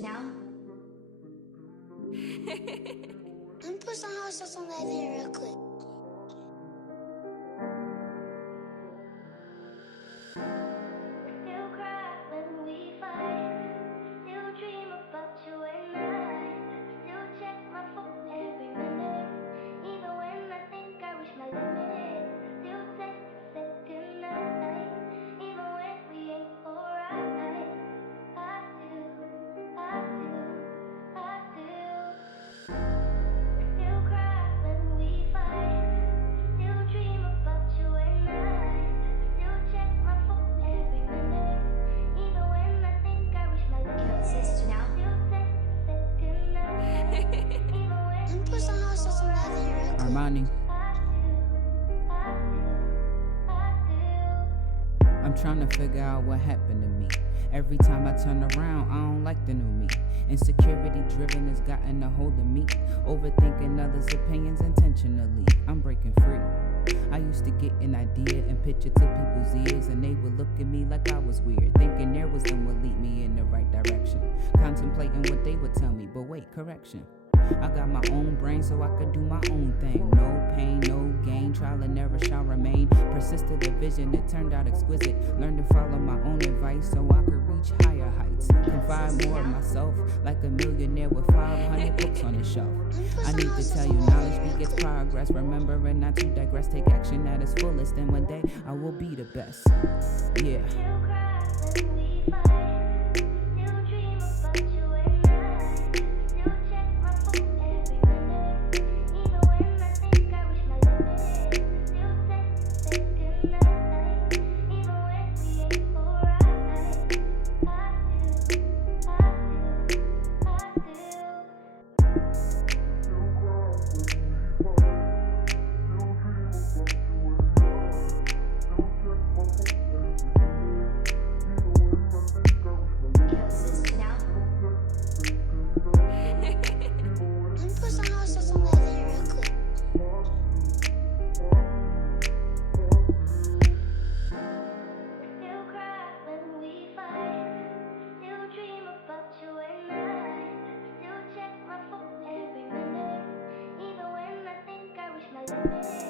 now. Let me put some hot sauce on that thing real quick. Still cry when we fight. Still dream about you at night. Still check my phone every minute. Even when I think I reach my limit. Still text tonight. Even when we ain't alright. I do. Still cry when we fight. Still dream about you at night. Still check my phone every minute. Even when I think I reach my limit. Sister now. Still text tonight. Even when Let me put some hot sauce on that thing real quick. Armoni. I'm trying to figure out what happened to me. Every time I turn around, I don't like the new me. Insecurity driven has gotten a hold of me. Overthinking others' opinions intentionally. I'm breaking free. I used to get an idea and pitch it to people's ears, and they would look at me like I was weird, thinking their wisdom would lead me in the right direction. Contemplating what they would tell me, but wait, correction. I got my own brain so I could do my own thing. No pain, no gain, trial and error shall remain. Persisted a vision, it turned out exquisite. Learned to follow my own advice so I could reach higher heights. Confide more in myself, like a millionaire with 500 books on his shelf. I need to tell you, knowledge begets progress. Remembering not to digress, take action at its fullest, and one day I will be the best. Yeah. Still cry when we fight. Still dream about you at night. Still check my phone every minute. Even when I think I reach my limit. Still text tonight. Even when we ain't alright. Sister now. Let me put some hot sauce on that thing real quick. Still cry when we fight. Still dream about you at night. Still check my phone every minute. Even when I think I reach my limit.